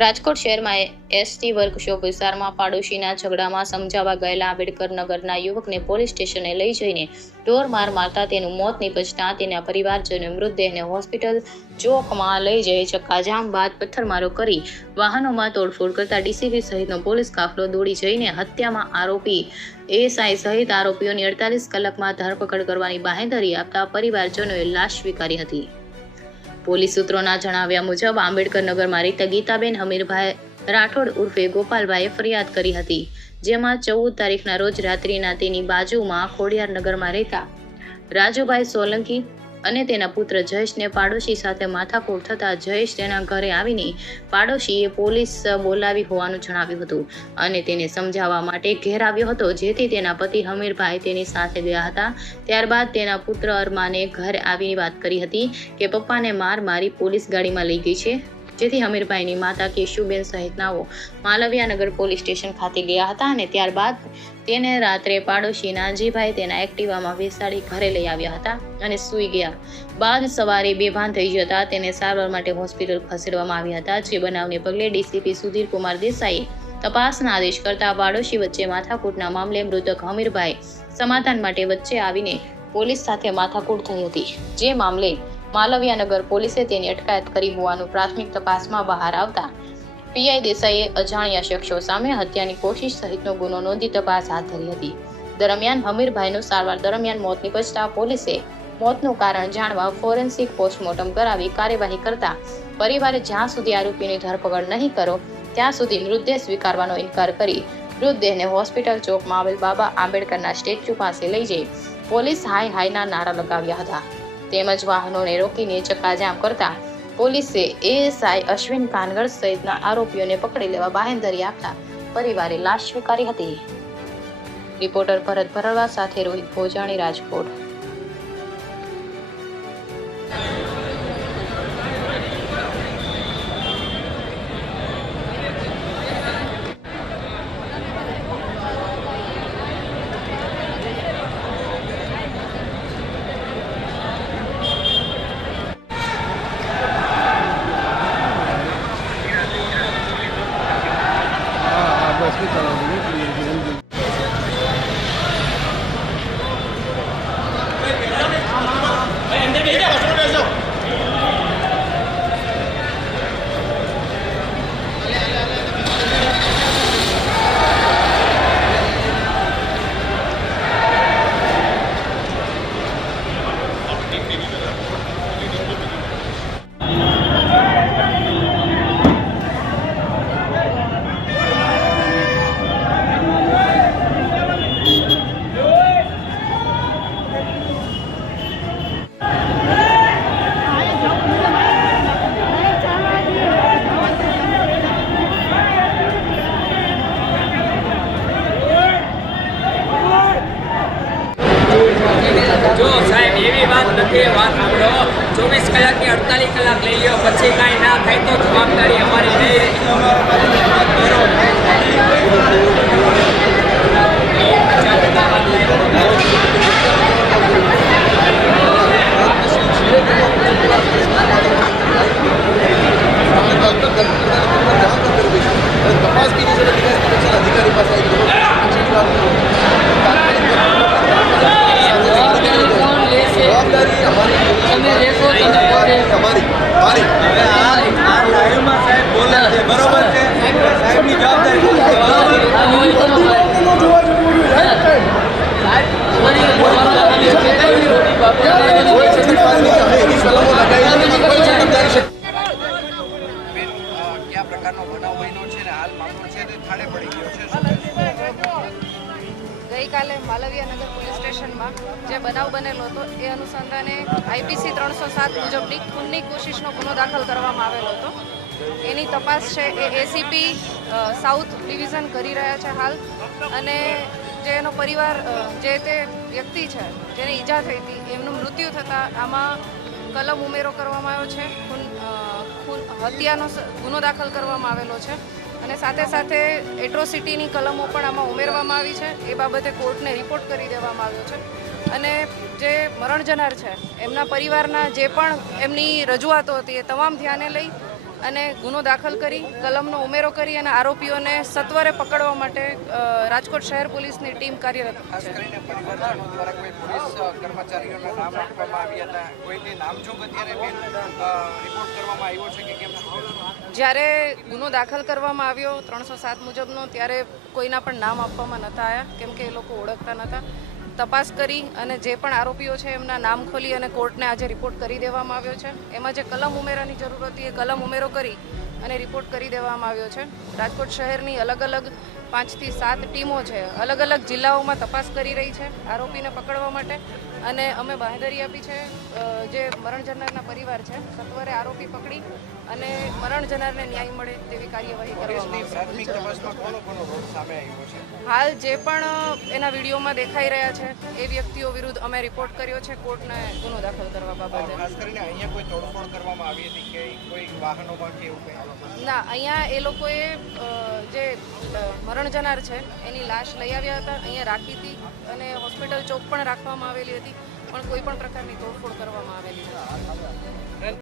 રાજકોટ શહેરમાં ST workshop વિસ્તારમાં પાડોશીના ઝઘડામાં સમજાવવા ગયેલા આંબેડકર નગરના યુવકને પોલીસ સ્ટેશને લઈ જઈને ઢોર માર મારતા તેનું મોત નીપજતા તેના પરિવારજનોએ મૃતદેહને હોસ્પિટલ ચોકમાં લઈ જઈ ચક્કાજામ બાદ પથ્થરમારો કરી વાહનોમાં તોડફોડ કરતા ડીસીપી સહિતનો પોલીસ કાફલો દોડી જઈને હત્યામાં આરોપી એએસઆઈ સહિત આરોપીઓની 48 કલાકમાં ધરપકડ કરવાની બાંહેધરી આપતા પરિવારજનોએ લાશ સ્વીકારી હતી। પોલીસ સૂત્રોના જણાવ્યા મુજબ આંબેડકર નગરમાં રહેતા ગીતાબેન હમીરભાઈ રાઠોડ ઉર્ફે ગોપાલભાઈએ ફરિયાદ કરી હતી, જેમાં 14 તારીખના રોજ રાત્રિના તેની બાજુમાં ખોડિયાર નગરમાં રહેતા રાજુભાઈ સોલંકી અને તેના પુત્ર જયેશને પાડોશી સાથે માથાકૂટ થતા જયેશ તેના ઘરે આવીને પાડોશીએ પોલીસ બોલાવી હોવાનું જણાવ્યું હતું અને તેને સમજાવવા માટે ઘેર આવ્યો હતો, જેથી તેના પતિ હમીરભાઈ તેની સાથે ગયા હતા। ત્યારબાદ તેના પુત્ર અરમાને ઘરે આવીને વાત કરી હતી કે પપ્પાને માર મારી પોલીસ ગાડીમાં લઈ ગઈ છે, જેથી હમીરભાઈની માતા કેશુબેન સહિતનાઓ માલવિયાનગર પોલીસ સ્ટેશન ખાતે ગયા હતા અને ત્યારબાદ તેને રાત્રે પાડોશી નાનજીભાઈ તેના એક્ટિવામાં બેસાડી ઘરે લઈ આવ્યા હતા અને સૂઈ ગયા બાદ સવારે બેભાન થઈ જતા તેને સારવાર માટે હોસ્પિટલ ખસેડવામાં આવ્યા હતા। જે બનાવને પગલે ડીસીપી સુધીર કુમાર દેસાઈએ તપાસના આદેશ કરતા પાડોશી વચ્ચે માથાકૂટના મામલે મૃતક હમીરભાઈ સમાધાન માટે વચ્ચે આવીને પોલીસ સાથે માથાકૂટ થઈ હતી, જે મામલે માલવિયાનગર પોલીસે તેની અટકાયત કરી હોવાનું પ્રાથમિક તપાસમાં બહાર આવતા પીઆઈ દેસાઈએ અજાણ્યા શખ્સો સામે હત્યાની કોશિશ સહિતનો ગુનો નોંધી તપાસ હાથ ધરી હતી। દરમિયાન હમીરભાઈનું સારવાર દરમિયાન મોત નીપજતા પોલીસે મોતનું કારણ જાણવા ફોરેન્સિક પોસ્ટમોર્ટમ કરાવી કાર્યવાહી કરતા પરિવારે જ્યાં સુધી આરોપીની ધરપકડ નહીં કરો ત્યાં સુધી મૃતદેહ સ્વીકારવાનો ઇનકાર કરી મૃતદેહને હોસ્પિટલ ચોકમાં આવેલ બાબા આંબેડકરના સ્ટેચ્યુ પાસે લઈ જઈ પોલીસ હાય હાયના નારા લગાવ્યા હતા, તેમજ વાહનોને રોકીને ચક્કાજામ કરતા પોલીસે એએસઆઈ અશ્વિન કાનગડ સહિતના આરોપીઓને પકડી લેવા બાંહેધરી આપતા પરિવારે લાશ સ્વીકારી હતી। રિપોર્ટર ભરત ભરવાડ સાથે રોહિત ભોજાણી, રાજકોટ। જો સાહેબ એવી વાત નથી, વાત સાંભળો, 24 કલાકની 48 કલાક લઈ લ્યો, પછી કાંઈ ના થાય તો જવાબદારી અમારી નહીં। તપાસ की अधिकारी पास क्या प्रकारનો બનાવ બન્યો છે ને હાલ મામલો છે તે થાળે પડી ગયો છે? ગઈકાલે માલવિયાનગર પોલીસ સ્ટેશનમાં જે બનાવ બનેલો હતો એ અનુસંધાને આઈપીસી 307 મુજબની ખૂનની કોશિશનો ગુનો દાખલ કરવામાં આવેલો હતો। એની તપાસ છે એ એસીપી સાઉથ ડિવિઝન કરી રહ્યા છે હાલ, અને જે એનો પરિવાર જે તે વ્યક્તિ છે જેને ઈજા થઈ હતી એમનું મૃત્યુ થતાં આમાં કલમ ઉમેરો કરવામાં આવ્યો છે, હત્યાનો ગુનો દાખલ કરવામાં આવેલો છે અને સાથે સાથે એટ્રોસિટીની કલમો પણ આમાં ઉમેરવામાં આવી છે। એ બાબતે કોર્ટને રિપોર્ટ કરી દેવામાં આવ્યો છે અને જે મરણ જનાર છે એમના પરિવારના જે પણ એમની રજૂઆતો હતી એ તમામ ધ્યાને લઈ અને ગુનો દાખલ કરી કલમનો ઉમેરો કરી અને આરોપીઓને સત્વરે પકડવા માટે રાજકોટ શહેર પોલીસની ટીમ કાર્યરત ખાસ છે. કરીને પરિવારજનો દ્વારા કોઈ પોલીસ કર્મચારીઓના નામ આપવામાં આવ્યા હતા, કોઈને નામજોગ અત્યારે બેન રિપોર્ટ કરવામાં આવ્યો છે કે કેમ શું કહો છો? જ્યારે ગુનો દાખલ કરવામાં આવ્યો 307 મુજબનો ત્યારે કોઈના પણ નામ આપવામાં નહોતા આવ્યા કેમ કે એ લોકો ઓળખતા નહોતા. તપાસ કરી અને જે પણ આરોપીઓ છે એમના નામ ખોલી અને કોર્ટને આજે રિપોર્ટ કરી દેવામાં આવ્યો છે. એમાં જે કલમ ઉમેરાની જરૂર હતી એ કલમ ઉમેરો કરી અને રિપોર્ટ કરી દેવામાં આવ્યો છે. રાજકોટ શહેરની અલગ અલગ 5 થી 7 ટીમો છે, અલગ અલગ જિલ્લાઓમાં તપાસ કરી રહી છે આરોપીને પકડવા માટે. અને અમે બાંહેધરી આપી છે જે મરણ જનારના પરિવાર છે સત્વરે આરોપી પકડી અને મરણ જનારને ન્યાય મળે તેવી કાર્યવાહી કરવામાં પોલીસની પ્રાથમિક આવશે. તપાસમાં કોનો કોનો રોલ સામે આવ્યો છે? હાલ જે પણ એના વિડીયોમાં દેખાઈ રહ્યા છે એ વ્યક્તિઓ વિરુદ્ધ અમે રિપોર્ટ કર્યો છે કોર્ટને ગુનો દાખલ કરવા બાબતે. ખાસ કરીને અહીંયા કોઈ તોડફોડ કરવામાં આવી હતી કે કોઈ વાહનોમાં કે એવું કંઈ? ના, અહીંયા એ લોકોએ જે મરણ જનાર છે એની લાશ લઈ આવ્યા હતા, અહીંયા રાખી હતી અને હોસ્પિટલ ચોક પણ રાખવામાં આવેલી હતી પણ કોઈ પણ પ્રકારની તોડફોડ કરવામાં આવેલી નથી.